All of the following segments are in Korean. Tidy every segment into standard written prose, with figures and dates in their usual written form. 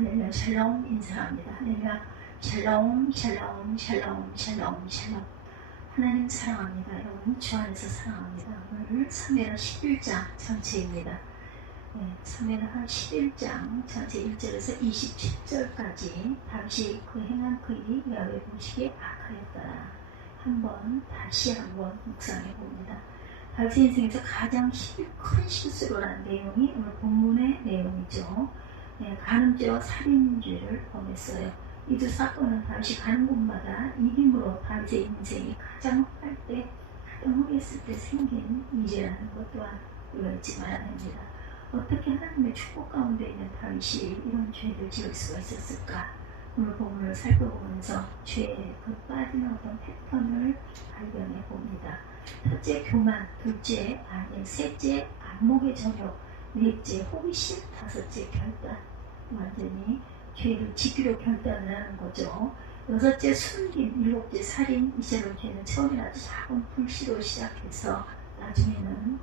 할렐루야 샬롬 인사합니다. 할렐루야 샬롬 샬롬 샬롬 샬롬 샬롬. 하나님 사랑합니다. 여러분 주 안에서 사랑합니다. 오늘 사무엘하 11장 전체입니다. 사무엘하 11장 전체 1절에서 27절까지 다시 그 행한 그 일이 여호와의 보시기에 악하였더라. 다시 한번 묵상해 봅니다. 다윗의 인생에서 가장 큰 실수를 한 내용이 오늘 본문의 내용이죠. 간음죄와 살인죄를 범했어요. 이 두 사건은 다윗이 가는 곳마다 이김으로 다윗의 인생이 가장 할 때, 가장 후했을 때 생긴 일이라는 것 또한 우리가 잊지 말아야 합니다. 어떻게 하나님의 축복 가운데 있는 다윗이 이런 죄를 지을 수가 있었을까? 오늘 본문을 살펴보면서 죄의 그 빠지는 어떤 패턴을 발견해 봅니다. 첫째 교만, 둘째 아내, 셋째 안목의 저력, 넷째 호기심, 다섯째 결단. 완전히 죄를 지키려 결단을 하는 거죠. 여섯째 숨김, 일곱째 살인. 이처럼 죄는 처음에 아주 작은 불씨로 시작해서 나중에는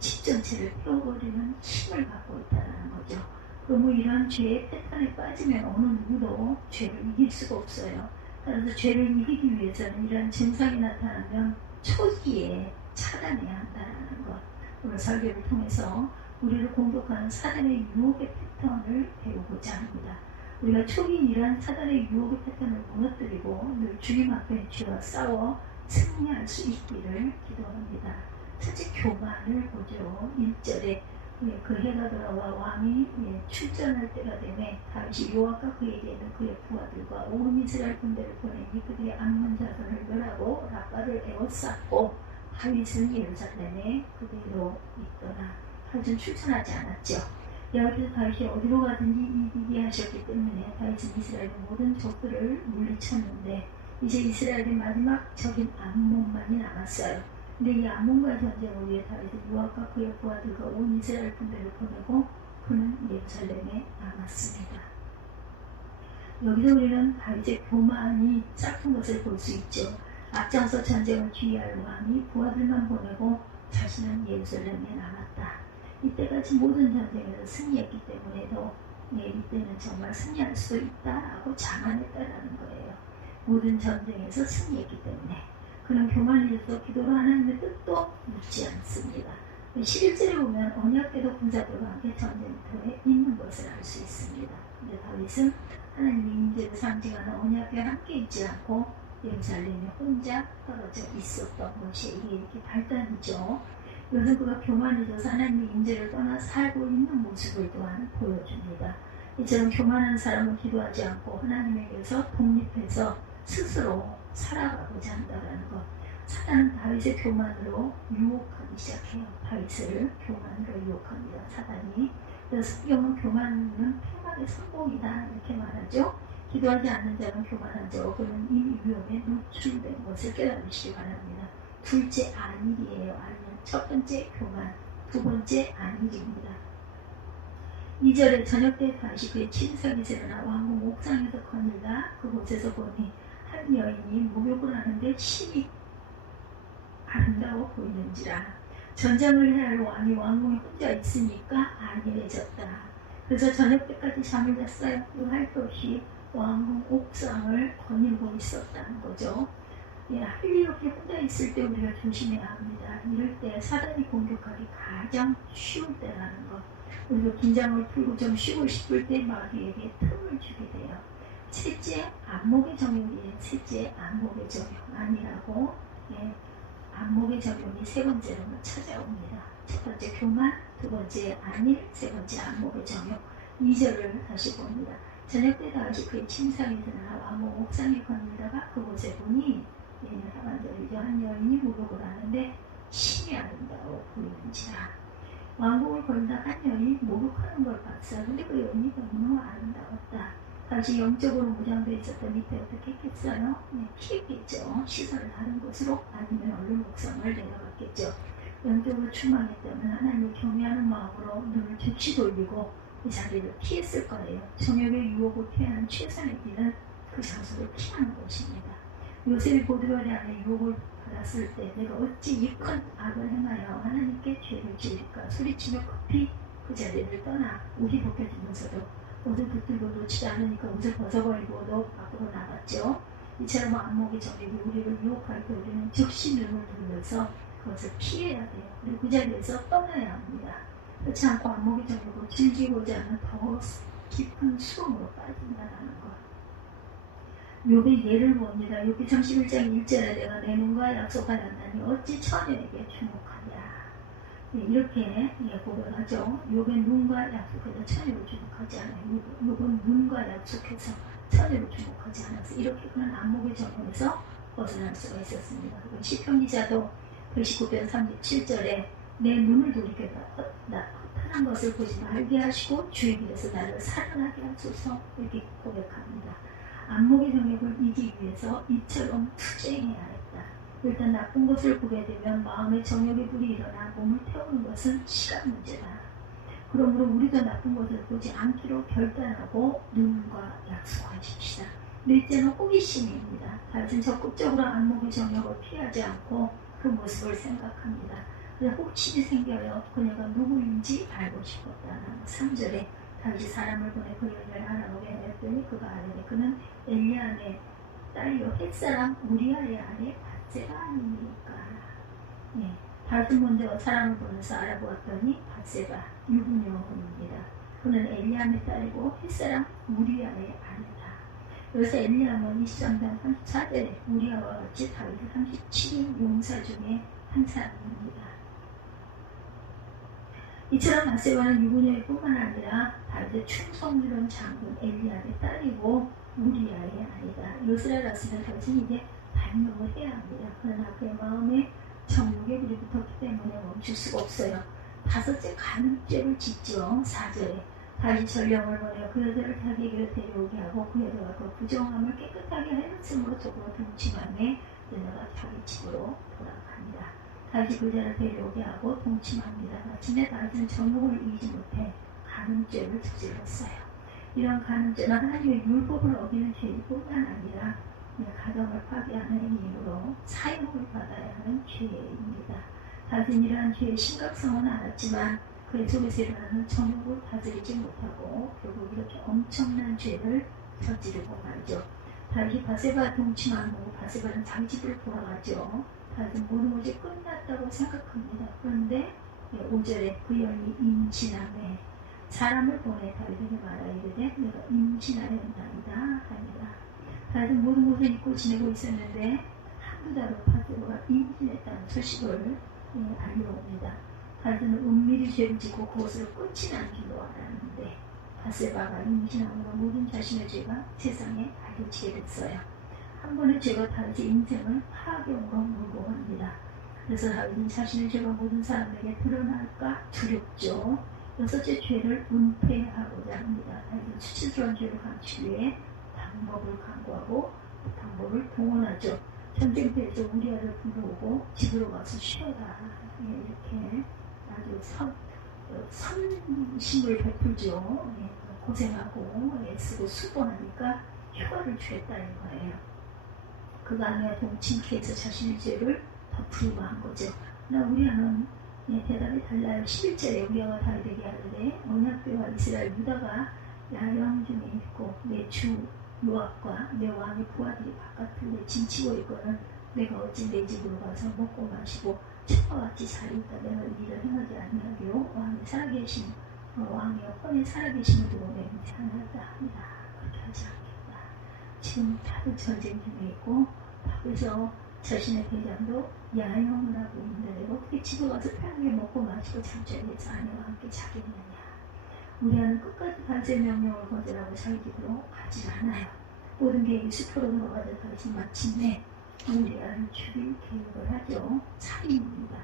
집 전체를 태워버리는 힘을 갖고 있다는 거죠. 그러면 이런 죄의 패턴에 빠지면 어느 누구도 죄를 이길 수가 없어요. 따라서 죄를 이기기 위해서는 이런 증상이 나타나면 초기에 차단해야 한다는 것. 오늘 설교를 통해서 우리를 공격하는 사단의 유혹의 패턴을 배우고자 합니다. 우리가 초기 이러한 사단의 유혹의 패턴을 무너뜨리고 늘 주님 앞에 죄와 싸워 승리할 수 있기를 기도합니다. 첫째 교만을 보죠. 1절에 그 해가 돌아와 왕이 출전할 때가 되매 다윗이 요압과 그에게 있는 그의 부하들과 온 이스라엘 군대를 보내니 그들의 암몬 자손을 멸하고 라빠를 에워쌌고 다윗은 예루살렘에 그대로 있더라. 다윗은 출전하지 않았죠. 여호와께서 다윗이 어디로 가든지 이기게 하셨기 때문에 다윗은 이스라엘의 모든 적들을 물리쳤는데 이제 이스라엘의 마지막 적인 암몬만이 남았어요. 근데 이 암몬과의 전쟁을 위해 다윗은 요압과 그의 부하들과 온 이스라엘 군대를 보내고 그는 예루살렘에 남았습니다. 여기서 우리는 다윗의 교만이 싹튼 것을 볼 수 있죠. 앞장서 전쟁을 주의할 왕이 부하들만 보내고 자신은 예루살렘에 남았다. 이때까지 모든 전쟁에서 승리했기 때문에도 이때는 정말 승리할 수 있다라고 자만했다라는 거예요. 모든 전쟁에서 승리했기 때문에 그는 교만이 있어서 기도로 하나님의 뜻도 묻지 않습니다. 11절에 보면 언약 때도 군사들과 함께 전쟁터에 있는 것을 알 수 있습니다. 근데 다윗은 하나님의 임재를 상징하는 언약에 함께 있지 않고 예루살렘에 혼자 떨어져 있었던 것이 이렇게 발단이죠. 이것은 그가 교만해져서 하나님의 임재를 떠나 살고 있는 모습을 또한 보여줍니다. 이처럼 교만한 사람은 기도하지 않고 하나님에게서 독립해서 스스로 살아가고자 한다는 것. 사단은 다윗의 교만으로 유혹하기 시작해요. 다윗을 교만으로 유혹합니다. 사단이. 그래서 성경은 교만은 패망의 성공이다 이렇게 말하죠. 기도하지 않는 자는 교만하죠. 그는 이미 위험에 노출된 것을 깨달으시기 바랍니다. 둘째 안일이에요. 안일. 첫 번째 교만, 두 번째 안일입니다. 2절에 저녁 때 다시 그의 친석에서 일어나 왕궁 옥상에서 거닐다 그곳에서 보니 한 여인이 목욕을 하는데 심히 아름다워 보이는지라. 전쟁을 해야 할 왕이 왕궁에 혼자 있으니까 안일해졌다. 그래서 저녁 때까지 잠을 잤어요. 할 것 없이 왕궁 옥상을 거닐고 있었다는 거죠. 할 일 없이 혼자 있을 때 우리가 조심해야 합니다. 이럴 때 사단이 공격하기 가장 쉬울 때라는 것. 우리가 긴장을 풀고 좀 쉬고 싶을 때 마귀에게 틈을 주게 돼요. 셋째, 안목의 적용이에요. 셋째, 안목의 적용 아니라고. 안목의 적용이 세 번째로 찾아옵니다. 첫 번째 교만, 두 번째 안일, 세 번째 안목의 적용. 2절을 다시 봅니다. 저녁 때 다시 그의 침상에서 나와 왕궁 옥상에 거닐다가 그곳에 보니 하반절이죠. 한 여인이 목욕을 하는데 심히 아름다워 보이는지라. 왕궁을 걸다 한 여인이 목욕하는 걸 봤어요. 근데 그 여인이 너무 아름다웠다. 다시 영적으로 무장되어 있었던 밑에 어떻게 했겠어요? 피했겠죠. 시선을 다른 곳으로 아니면 얼른 옥상을 내려갔겠죠. 영적으로 충만했다면 하나님을 경외하는 마음으로 눈을 즉시 돌리고 이 자리를 피했을 거예요. 정욕의 유혹을 피하는 최선의 길은 그 장소를 피하는 것입니다. 요셉이 보디발의 안에 유혹을 받았을 때 내가 어찌 이 큰 악을 행하여 하나님께 죄를 지을까 소리치며 급히 그 자리를 떠나 옷이 벗겨지면서도 옷을 붙들고 놓치지 않으니까 옷을 벗어버리고도 밖으로 나갔죠. 이처럼 안목의 정력이 우리를 유혹할 때 우리는 즉시 눈을 돌려서 그것을 피해야 돼요. 그리고 그 자리에서 떠나야 합니다. 그렇지 않고 안목의 정력을 즐기고자 하면 더 깊은 수렁으로 빠진다는 것. 욥의 예를 봅니다. 욥기 31장 1절에 내가 내 눈과 약속하였나니 어찌 처녀에게 주목하랴. 이렇게 고백하죠. 욥의 눈과 약속해서 처녀를 주목하지 않아요. 욥은 눈과 약속해서 처녀를 주목하지 않아서 이렇게 그런 안목의 정령에서 벗어날 수가 있었습니다. 그리고 시편 기자도 119편 37절에 내 눈을 돌이켜 허탄한 것을 보지 말게 하시고 주의 길에서 나를 살아나게 하소서 이렇게 고백합니다. 안목의 정력을 이기기 위해서 이처럼 투쟁해야 했다. 일단 나쁜 것을 보게 되면 마음의 정력의 불이 일어나 몸을 태우는 것은 시간 문제다. 그러므로 우리도 나쁜 것을 보지 않기로 결단하고 눈과 약속하십시다. 넷째는 호기심입니다. 다윗은 적극적으로 안목의 정력을 피하지 않고 그 모습을 생각합니다. 그냥 호기심이 생겨요. 그녀가 누구인지 알고 싶었다는 3절에 다윗이 사람을 보내 그 여인을 알아보게 하였더니 그가 아뢰되 그는 엘리암의 딸이요 햇사람 우리아의 아내 밧세바 아닙니까? 예, 다윗은 먼저 사람을 보내서 알아보았더니 밧세바 유부녀입니다. 그는 엘리암의 딸이고 햇사람 우리아의 아내다. 여기서 엘리암은 23장 34절에 우리아와 같이 다윗의 37인 용사 중에 한 사람입니다. 이처럼 밧세바는 유부녀일 뿐만 아니라 다윗의 충성스러운 장군 엘리압의 딸이고 우리아의 아이다. 이것을 알았으면 다윗은 이제 반역을 해야 합니다. 그러나 그의 마음에 정욕의 불이 붙었기 때문에 멈출 수가 없어요. 다섯째 간음죄를 짓죠. 4절에 다윗이 전령을 보내어 그 여자를 자기에게로 데려오게 하고 그 여자가 그 부정함을 깨끗하게 하였으므로 조금 동침함에 여자가 자기 집으로 돌아갑니다. 다윗이 그 여자를 데려오게 하고 동침합니다. 마침내 다윗은 정욕을 이기지 못해 간음죄를 저질렀어요. 이런 간음죄는 하나님의 율법을 어기는 죄일 뿐만 아니라 가정을 파괴하는 행위로 사형을 받아야 하는 죄입니다. 다윗은 이러한 죄의 심각성은 알았지만 그의 속에서 일어나는 정욕을 다스리지 못하고 결국 이렇게 엄청난 죄를 저지르고 말죠. 다윗이 밧세바 동침한 후 밧세바는 자기 집으로 돌아가죠. 다윗은 모든 것이 끝났다고 생각합니다. 그런데 5절에 그 여인이 임신함에 사람을 보내 다윗에게 말하여 이르되 내가 임신하였나이다 하니라. 다윗은 모든 것을 잊고 지내고 있었는데 한두 달 후 밧세바가 임신했다는 소식을 알려옵니다. 다윗은 은밀히 죄를 짓고 그것으로 끝이 난 줄로 알았는데 밧세바가 임신함으로 모든 자신의 죄가 세상에 알려지게 됐어요. 한 번의 죄가 다윗의 인생을 파괴으로 몰고 갑니다. 그래서 다윗은 자신의 죄가 모든 사람에게 드러날까 두렵죠. 여섯째 죄를 은폐하고자 합니다. 다윗은 수치스러운 죄를 감추기 위해 방법을 강구하고 그 방법을 동원하죠. 전쟁터에서 우리아를 불러오고 집으로 가서 쉬어라 이렇게 아주 선심을 베풀죠. 고생하고 애쓰고 수고하니까 휴가를 주겠다는 거예요. 그가 아내와 동침케해서 자신의 죄를 덮으려고 한 거죠. 그러나 우리아는 대답이 달라요. 11절에 우리아가 다윗에게 하는데 언약궤와 이스라엘 유다가 야영 중에 있고 내 주 요압과 내 왕의 부하들이 바깥을 내짐치고 있거늘 내가 어찌 내 집으로 가서 먹고 마시고 첩과 같이 살이있다 내가 이를 행하지 아니하기로 왕이 살아계신 왕의 혼이 살아계심을 두고 맹세하였다 합니다. 그렇게 하지 않겠다. 지금 다들 전쟁 중에 있고 밖에서 자신의 대장도 야영을 하고 있는데 내가 어떻게 집에 가서 편하게 먹고 마시고 잠자리에 위해서 아내와 함께 자겠느냐. 우리는 끝까지 다윗의 명령을 거절하고 자기 집으로 가지 않아요. 모든 계획이 수포로 들어가자 다윗이 마침내 우리아를 죽일 계획을 하죠. 살인입니다.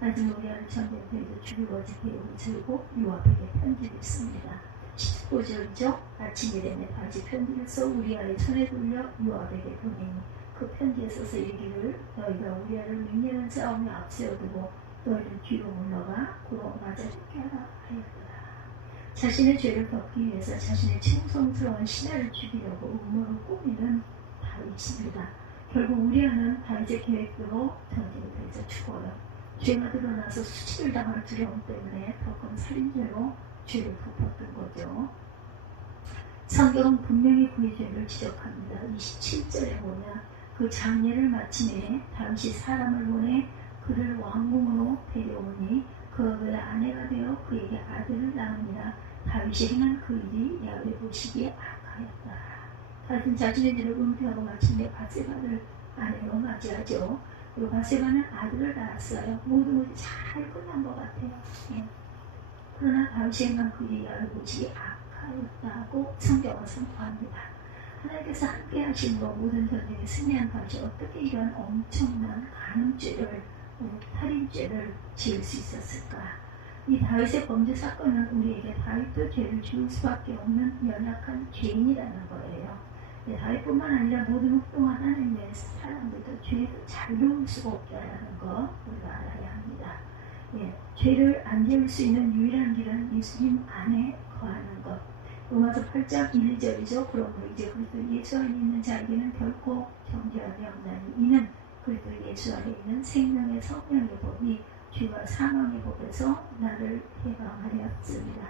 다윗은 우리아를 전쟁터에서 죽이고 어제 계획을 세우고 요압에게 편지를 씁니다. 15절이죠. 아침이 되면 다윗이 편지를 써 우리아의 손에 돌려 요압에게 보내니 그 편지에 써서 이르기를 너희가 우리아를 맹렬한 싸움에 앞세워두고 너희를 뒤로 물러가 고로 맞아 죽게 하라 하였다. 자신의 죄를 덮기 위해서 자신의 충성스러운 신하를 죽이려고 음모를 꾸미는 다윗입니다. 결국 우리아는 다윗의 계획대로 전쟁터에서 죽어요. 죄가 드러나서 수치를 당할 두려움 때문에 더 큰 살인죄로 죄를 덮었던 거죠. 성경은 분명히 그의 죄를 지적합니다. 27절에 보면 그 장례를 마침에 다윗이 사람을 보내 그를 왕궁으로 데려오니 그가 그의 아내가 되어 그에게 아들을 낳으니라. 다윗이 행한 그 일이 야훼 보시기에 악하였다. 다윗은 자신의 죄를 은폐하고 마침내 밧세바를 아내로 맞이하죠. 그리고 밧세바는 아들을 낳았어요. 모든 것이 잘 끝난 것 같아요. 예. 그러나 다윗이 행한 그 일이 야훼 보시기에 악하였다고 성경은 선포합니다. 하나님께서 함께 하신 것, 모든 전쟁에 승리한 다윗이 어떻게 이런 엄청난 간음죄를, 살인죄를 지을 수 있었을까? 이 다윗의 범죄 사건은 우리에게 다윗도 죄를 지을 수밖에 없는 연약한 죄인이라는 거예요. 다윗뿐만 아니라 모든 흑동한 하나님의 사람들도 죄를 자유로울 수가 없다는 거 우리가 알아야 합니다. 예, 죄를 안 지을 수 있는 유일한 길은 예수님 안에 거하는 것. 로마서 8장 1, 2절이죠. 그러므로 이제 그리스도 예수 안에 있는 자에게는 결코 정죄함이 없나니 이는 그리스도 예수 안에 있는 생명의 성령의 법이 죄와 사망의 법에서 나를 해방하였습니다.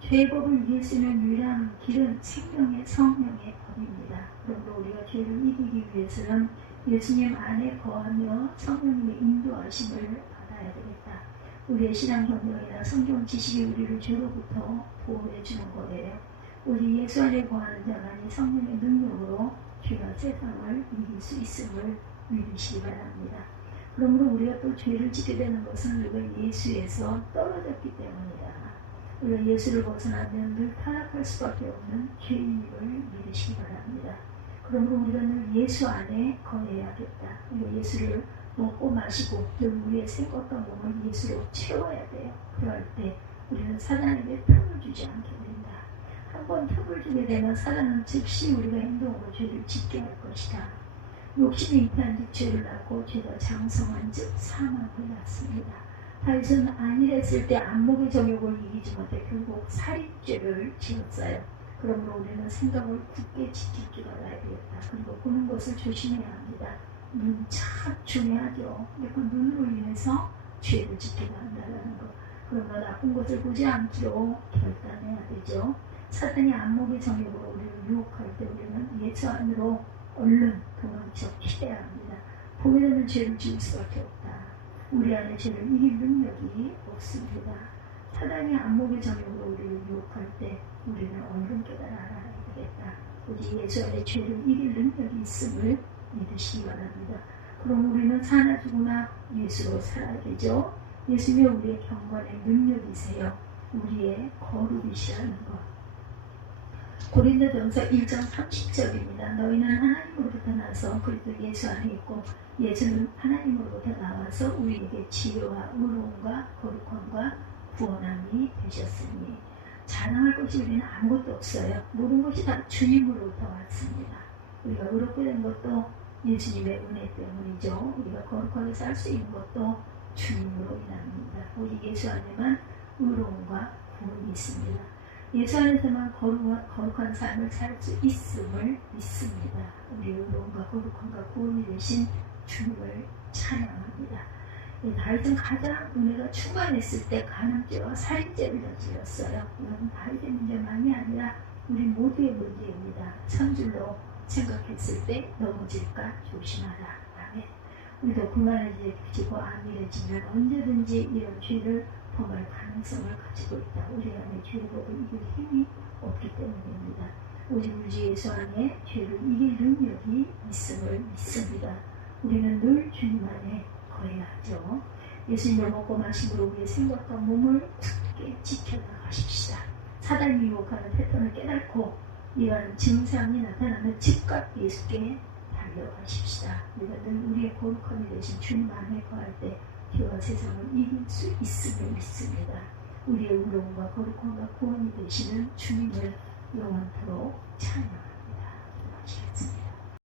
죄의 법을 이길 수 있는 유일한 길은 생명의 성령의 법입니다. 그러므로 우리가 죄를 이기기 위해서는 예수님 안에 거하며 성령님의 인도하심을 받아야 되겠다. 우리의 신앙 경력이나 성경 지식이 우리를 죄로부터 보호해 주는 거예요. 오직 예수 안에 거하는 자만이 성령의 능력으로 죄와 세상을 이길 수 있음을 믿으시기 바랍니다. 그러므로 우리가 또 죄를 짓게 되는 것은 우리가 예수에서 떨어졌기 때문이다. 우리가 예수를 벗어나면 늘 타락할 수밖에 없는 죄인임을 믿으시기 바랍니다. 그러므로 우리가 늘 예수 안에 거해야겠다. 우리가 예수를 먹고 마시고 늘 우리의 생각과 몸을 예수로 채워야 돼요. 그럴 때 우리는 사단에게 틈을 주지 않게 된다. 한번 틈을 주게 되면 사단은 즉시 우리가 행동으로 죄를 짓게 할 것이다. 욕심이 잉태한 즉 죄를 낳고 죄가 장성한 즉 사망을 낳습니다. 다윗은 안일했을 때 안목의 정욕을 이기지 못해 결국 살인죄를 지었어요. 그러므로 우리는 생각을 굳게 지킬 줄 알아야 되겠다. 그리고 보는 것을 조심해야 합니다. 눈 참 중요하죠. 그 눈으로 인해서 죄를 짓게 한다는 것. 그러나 나쁜 것을 보지 않기로 결단해야 되죠. 사탄이 안목의 정욕으로 우리를 유혹할 때 우리는 예수 안으로 얼른 도망쳐 피해야 합니다. 보게 되는 죄를 지을 수밖에 없다. 우리 안에 죄를 이길 능력이 없습니다. 사단이 안목의 정욕으로 우리를 유혹할 때 우리는 얼른 깨달아 알아야 되겠다. 오직 예수 안에 죄를 이길 능력이 있음을 믿으시기 바랍니다. 그럼 우리는 사나 죽으나 예수로 살아야 되죠. 예수님이 우리의 경건의 능력이세요. 우리의 거룩이시라는 것. 고린도전서 1장 30절입니다. 너희는 하나님으로부터 나서 그리스도 예수 안에 있고 예수는 하나님으로부터 나와서 우리에게 지혜와 의로움과 거룩함과 구원함이 되셨으니 자랑할 것이 우리는 아무것도 없어요. 모든 것이 다 주님으로부터 왔습니다. 우리가 의롭게 된 것도 예수님의 은혜 때문이죠. 우리가 거룩하게 살 수 있는 것도 주님으로 인합니다. 우리 예수 안에만 의로움과 구원이 있습니다. 예수 안에서만 거룩한 삶을 살 수 있음을 믿습니다. 우리 의로움과 거룩함과 구원이 되신 주님을 찬양합니다. 다윗은 가장 은혜가 충만했을 때 간음죄와 살인죄를 저질렀어요. 이건 다윗의 문제만이 아니라 우리 모두의 문제입니다. 선줄로 생각했을 때 넘어질까 조심하라. 아멘. 우리도 그만해지고 안일해지면 언제든지 이런 죄를 범할 가능성을 가지고 있다. 우리 안에 죄법을 이길 힘이 없기 때문입니다. 오직 우리 주 예수 안에 죄를 이길 능력이 있음을 믿습니다. 우리는 늘 주님 안에 거해야 하죠. 예수님을 먹고 마심으로 우리의 생각과 몸을 굳게 지켜나가십시다. 사단이 유혹하는 패턴을 깨닫고 이러한 증상이 나타나면 즉각 예수께 달려가십시다. 우리가 늘 우리의 거룩함이 되신 주님 안에 거할 때 죄와 세상을 이길 수 있음을 믿습니다. 우리의 의로움과 거룩함과 구원이 되시는 주님을 영원토록 찬양합니다.